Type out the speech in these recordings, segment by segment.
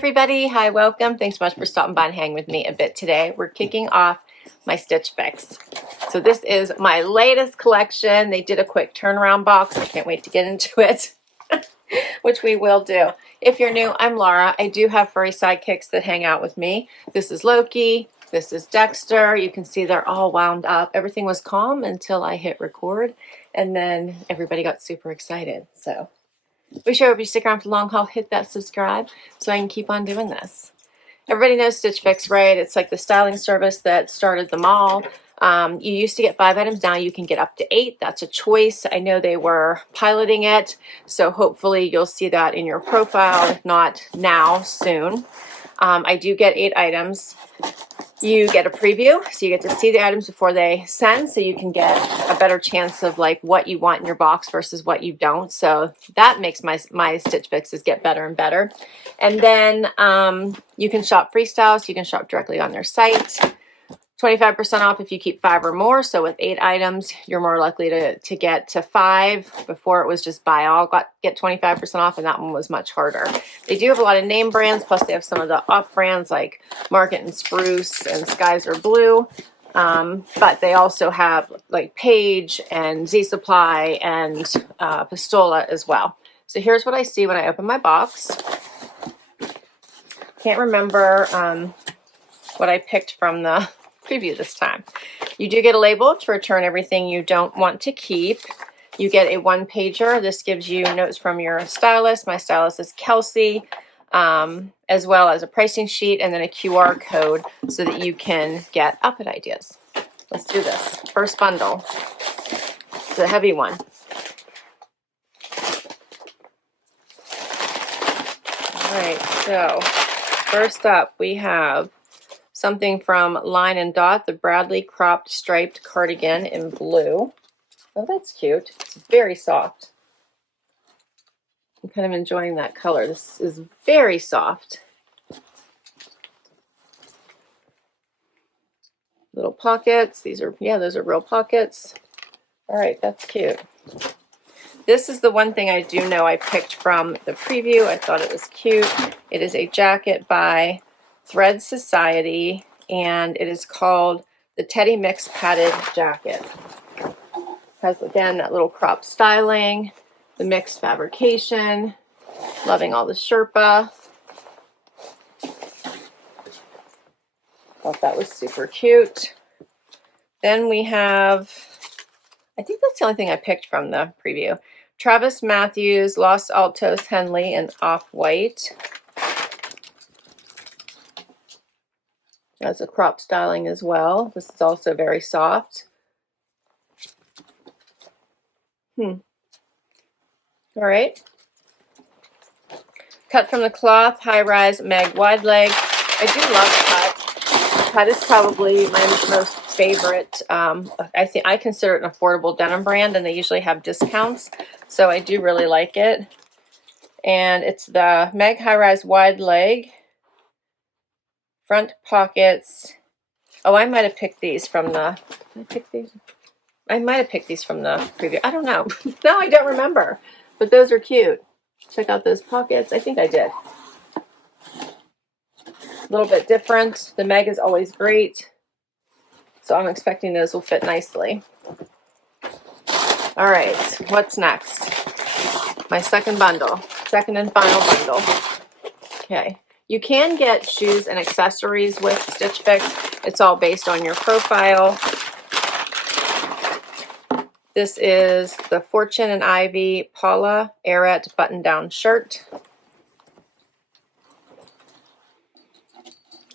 everybody. Hi, welcome. Thanks so much for stopping by and hanging with me a bit today. We're kicking off my Stitch Fix. So this is my latest collection. They did a quick turnaround box. I can't wait to get into it, which we will do. If you're new, I'm Laura. I do have furry sidekicks that hang out with me. This is Loki. This is Dexter. You can see they're all wound up. Everything was calm until I hit record, and then everybody got super excited. So be sure if you stick around for the long haul, hit that subscribe so I can keep on doing this. Everybody knows Stitch Fix, right? It's like the styling service that started them all. You used to get 5 items. Now you can get up to 8. That's a choice. I know they were piloting it, so hopefully you'll see that in your profile. If not now, soon. I do get 8 items. You get a preview, so you get to see the items before they send, so you can get a better chance of like what you want in your box versus what you don't. So that makes my Stitch Fixes get better and better. And then you can shop freestyle, so you can shop directly on their site. 25% off if you keep 5 or more. So with 8 items, you're more likely to get to 5. Before it was just buy all, get 25% off, and that one was much harder. They do have a lot of name brands, plus they have some of the off brands like Market and Spruce and Skies Are Blue. But they also have like Page and Z Supply and Pistola as well. So here's what I see when I open my box. Can't remember what I picked from the preview this time. You do get a label to return everything you don't want to keep. You get a 1-pager. This gives you notes from your stylist. My stylist is Kelsey, as well as a pricing sheet and then a QR code so that you can get outfit ideas. Let's do this. First bundle. It's a heavy one. All right, so first up we have something from Line and Dot, the Bradley cropped striped cardigan in blue. Oh, that's cute. It's very soft. I'm kind of enjoying that color. This is very soft. Little pockets. These are, yeah, those are real pockets. All right, that's cute. This is the one thing I do know I picked from the preview. I thought it was cute. It is a jacket by Thread Society, and it is called the Teddy Mix Padded Jacket. Has, again, that little crop styling, the mixed fabrication, loving all the Sherpa. Thought that was super cute. Then we have, I think that's the only thing I picked from the preview, Travis Matthews, Los Altos, Henley, and Off-White. That's a crop styling as well. This is also very soft. All right. Cut from the Cloth, high-rise Meg wide leg. I do love Cut. Cut is probably my most favorite. I consider it an affordable denim brand, and they usually have discounts, so I do really like it. And it's the Meg high-rise wide leg. Front pockets. Oh, I might have picked these from the, did I pick these? I might have picked these from the preview. I don't know. No, I don't remember. But those are cute. Check out those pockets. I think I did. A little bit different. The Meg is always great. So I'm expecting those will fit nicely. All right, what's next? My second bundle. Second and final bundle. Okay. You can get shoes and accessories with Stitch Fix. It's all based on your profile. This is the Fortune and Ivy Paula Aigrette button-down shirt.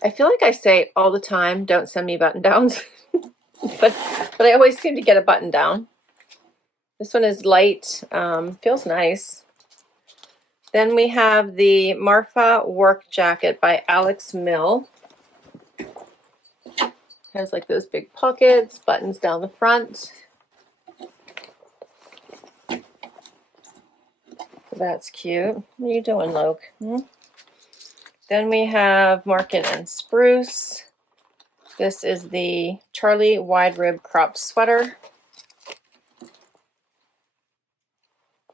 I feel like I say all the time, don't send me button-downs, but I always seem to get a button-down. This one is light, feels nice. Then we have the Marfa work jacket by Alex Mill. Has like those big pockets, buttons down the front. That's cute. What are you doing, Loke? Then we have Market and Spruce. This is the Charlie wide rib crop sweater.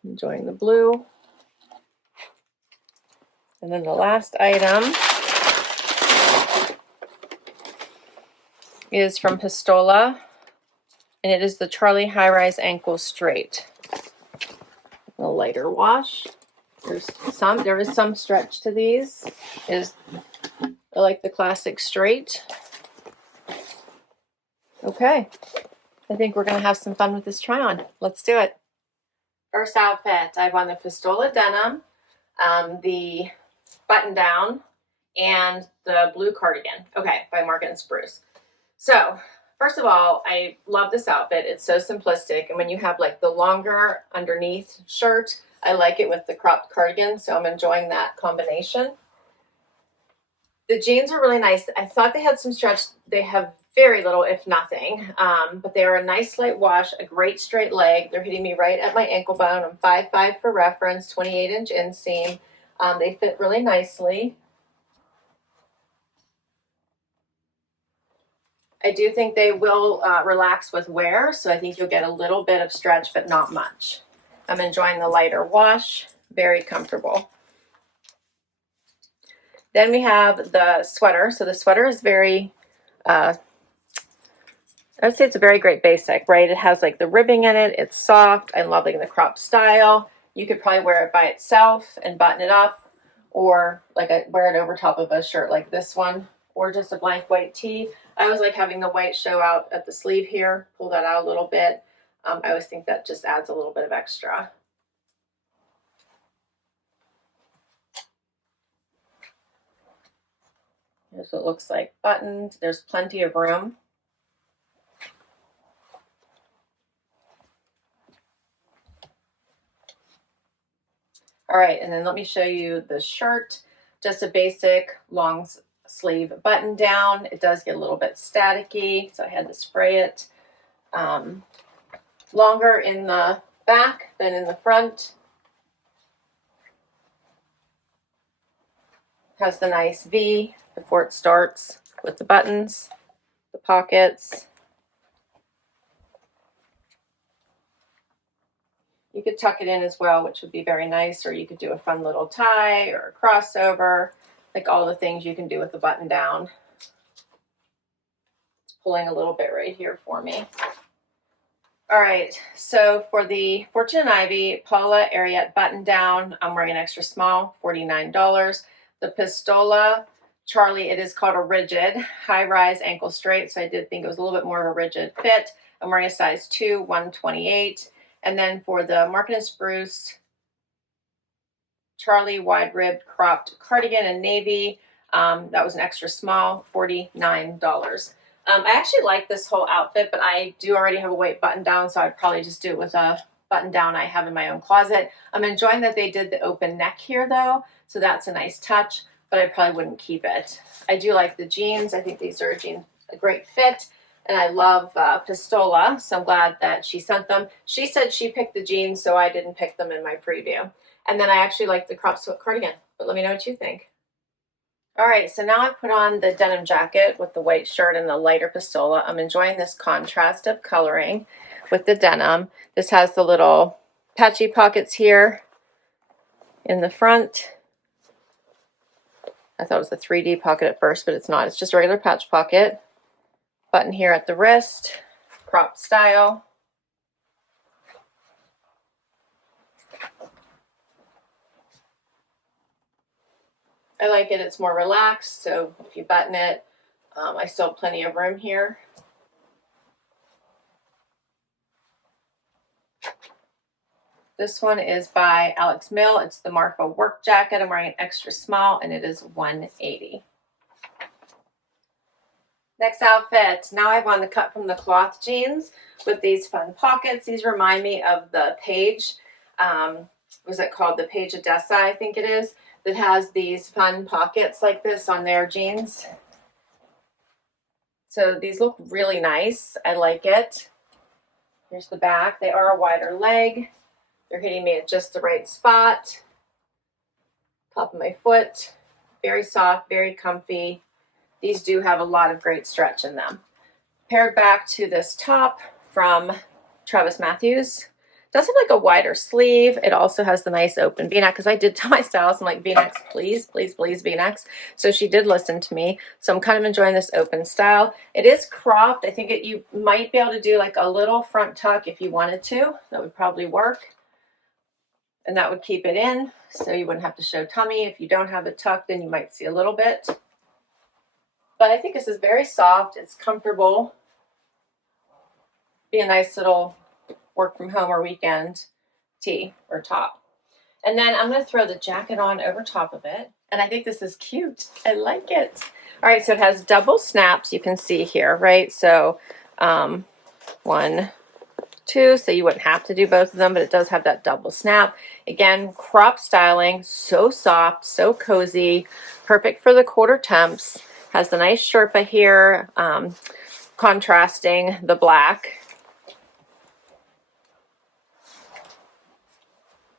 Enjoying the blue. And then the last item is from Pistola, and it is the Charlie High Rise Ankle Straight. A lighter wash. There is some stretch to these. I like the classic straight. Okay, I think we're gonna have some fun with this try on. Let's do it. First outfit, I have on the Pistola denim, the button down, and the blue cardigan. Okay, by Marfa and Spruce. So, first of all, I love this outfit. It's so simplistic, and when you have like the longer underneath shirt, I like it with the cropped cardigan, so I'm enjoying that combination. The jeans are really nice. I thought they had some stretch. They have very little, if nothing, but they are a nice light wash, a great straight leg. They're hitting me right at my ankle bone. I'm 5'5" for reference, 28-inch inseam. They fit really nicely. I do think they will relax with wear, so I think you'll get a little bit of stretch, but not much. I'm enjoying the lighter wash, very comfortable. Then we have the sweater. So the sweater is very, I would say it's a very great basic, right? It has like the ribbing in it. It's soft. I'm loving the crop style. You could probably wear it by itself and button it up, or like wear it over top of a shirt like this one, or just a blank white tee. I always like having the white show out at the sleeve here. Pull that out a little bit. I always think that just adds a little bit of extra. Here's what it looks like buttoned. There's plenty of room. All right, and then let me show you the shirt. Just a basic long sleeve button down. It does get a little bit staticky, so I had to spray it. Longer in the back than in the front. Has the nice V before it starts with the buttons, the pockets. You could tuck it in as well, which would be very nice, or you could do a fun little tie or a crossover, like all the things you can do with the button down. It's pulling a little bit right here for me. All right, so for the Fortune and Ivy Paula Aigrette button down, I'm wearing an extra small, $49. The Pistola Charlie, it is called a rigid high rise ankle straight, so I did think it was a little bit more of a rigid fit. I'm wearing a size 2, 128. And then for the Marfa and Spruce Charlie wide ribbed cropped cardigan in navy, that was an extra small, $49. I actually like this whole outfit, but I do already have a white button down, so I'd probably just do it with a button down I have in my own closet. I'm enjoying that they did the open neck here though, so that's a nice touch, but I probably wouldn't keep it. I do like the jeans. I think these are a great fit, and I love Pistola, so I'm glad that she sent them. She said she picked the jeans, so I didn't pick them in my preview. And then I actually like the crop sweat cardigan, but let me know what you think. All right, so now I put on the denim jacket with the white shirt and the lighter Pistola. I'm enjoying this contrast of coloring with the denim. This has the little patchy pockets here in the front. I thought it was a 3D pocket at first, but it's not. It's just a regular patch pocket. Button here at the wrist, crop style. I like it. It's more relaxed, so if you button it, I still have plenty of room here. This one is by Alex Mill. It's the Marfa work jacket. I'm wearing an extra small, and it is $180. Next outfit. Now I have on the cut from the Klotj jeans with these fun pockets. These remind me of the Page. Was it called the Page Odessa, I think it is, that has these fun pockets like this on their jeans. So these look really nice. I like it. Here's the back. They are a wider leg. They're hitting me at just the right spot. Top of my foot. Very soft, very comfy. These do have a lot of great stretch in them. Paired back to this top from Mathew. does have like a wider sleeve. It also has the nice open V-neck, because I did tell my stylist, I'm like, V-necks, please, please, please, V-necks. So she did listen to me. So I'm kind of enjoying this open style. It is cropped. I think you might be able to do like a little front tuck if you wanted to. That would probably work. And that would keep it in, so you wouldn't have to show tummy. If you don't have it tucked, then you might see a little bit. But I think this is very soft. It's comfortable. Be a nice little work from home or weekend tee or top. And then I'm going to throw the jacket on over top of it. And I think this is cute. I like it. All right, so it has double snaps, you can see here, right? So 1, 2, so you wouldn't have to do both of them, but it does have that double snap. Again, crop styling, so soft, so cozy, perfect for the quarter temps. Has the nice Sherpa here, contrasting the black.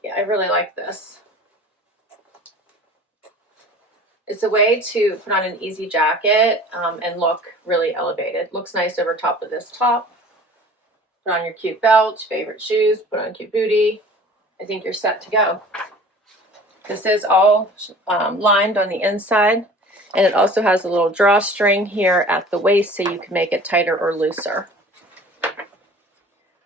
Yeah, I really like this. It's a way to put on an easy jacket and look really elevated. Looks nice over top of this top. Put on your cute belt, favorite shoes, put on a cute booty. I think you're set to go. This is all lined on the inside, and it also has a little drawstring here at the waist so you can make it tighter or looser.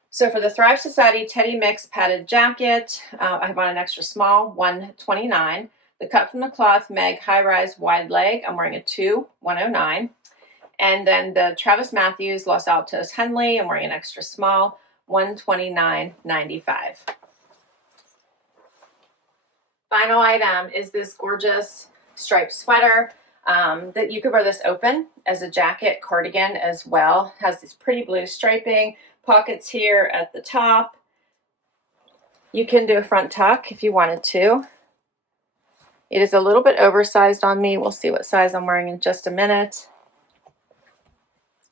So for the Thrive Society Teddy Mix padded jacket, I bought an extra small, $129. The cut from the cloth Meg high rise wide leg, I'm wearing a 2, $109. And then the Travis Matthews Los Altos Henley, I'm wearing an extra small, $129.95. Final item is this gorgeous striped sweater that you could wear this open as a jacket cardigan as well. It has this pretty blue striping, pockets here at the top. You can do a front tuck if you wanted to. It is a little bit oversized on me. We'll see what size I'm wearing in just a minute.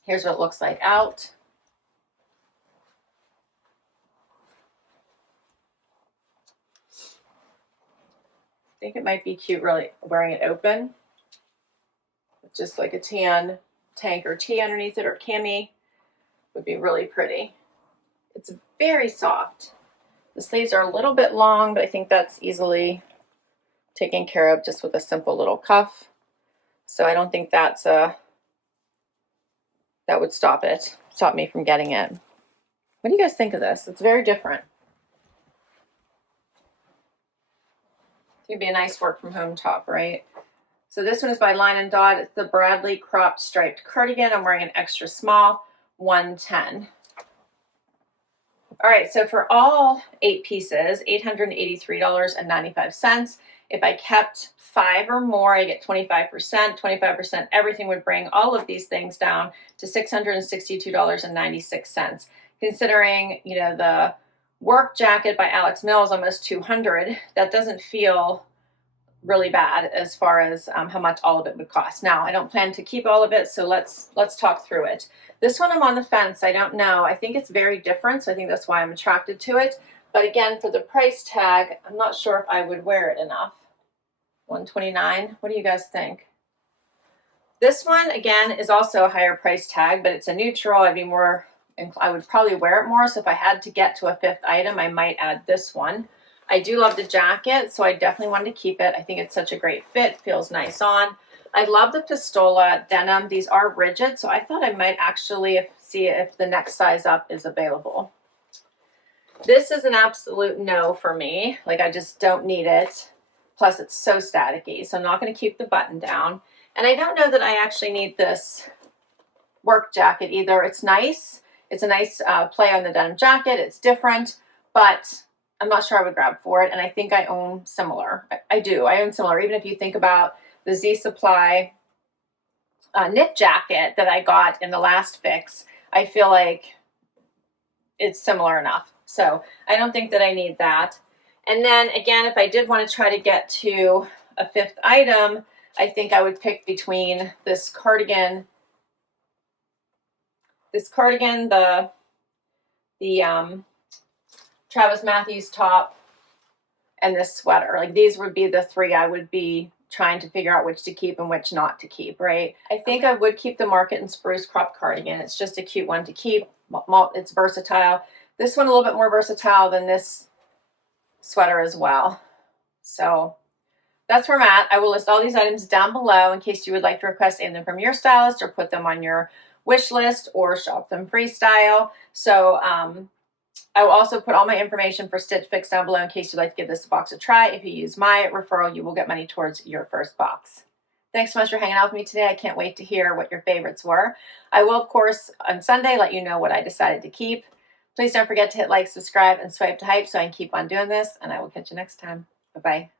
Here's what it looks like out. I think it might be cute really wearing it open. Just like a tan tank or tee underneath it, or cami would be really pretty. It's very soft. The sleeves are a little bit long, but I think that's easily taken care of just with a simple little cuff. So I don't think that's that would stop me from getting it. What do you guys think of this? It's very different. It'd be a nice work from home top, right? So this one is by Line & Dot. It's the Bradley cropped striped cardigan. I'm wearing an extra small, $110. All right, so for all 8 pieces, $883.95. If I kept 5 or more, I get 25%. 25%, everything would bring all of these things down to $662.96. Considering, you know, the work jacket by Alex Mills, almost $200, that doesn't feel really bad as far as how much all of it would cost. Now, I don't plan to keep all of it, so let's talk through it. This one I'm on the fence. I don't know. I think it's very different, so I think that's why I'm attracted to it. But again, for the price tag, I'm not sure if I would wear it enough. $129. What do you guys think? This one, again, is also a higher price tag, but it's a neutral. I would probably wear it more, so if I had to get to a 5th item, I might add this one. I do love the jacket, so I definitely wanted to keep it. I think it's such a great fit, feels nice on. I love the Pistola denim. These are rigid, so I thought I might actually see if the next size up is available. This is an absolute no for me. Like, I just don't need it. Plus, it's so staticky, so I'm not going to keep the button down. And I don't know that I actually need this work jacket either. It's nice. It's a nice play on the denim jacket. It's different, but I'm not sure I would grab for it. And I think I own similar. I do. I own similar. Even if you think about the Z Supply knit jacket that I got in the last fix, I feel like it's similar enough. So I don't think that I need that. And then again, if I did want to try to get to a 5th item, I think I would pick between this cardigan, the Travis Matthews top, and this sweater. Like, these would be the 3 I would be trying to figure out which to keep and which not to keep, right? I think I would keep the Market and Spruce crop cardigan. It's just a cute one to keep. It's versatile. This one a little bit more versatile than this sweater as well. So that's where I'm at. I will list all these items down below in case you would like to request any of them from your stylist or put them on your wish list or shop them freestyle. So I will also put all my information for Stitch Fix down below in case you'd like to give this box a try. If you use my referral, you will get money towards your first box. Thanks so much for hanging out with me today. I can't wait to hear what your favorites were. I will, of course, on Sunday, let you know what I decided to keep. Please don't forget to hit like, subscribe, and swipe to hype so I can keep on doing this, and I will catch you next time. Bye-bye.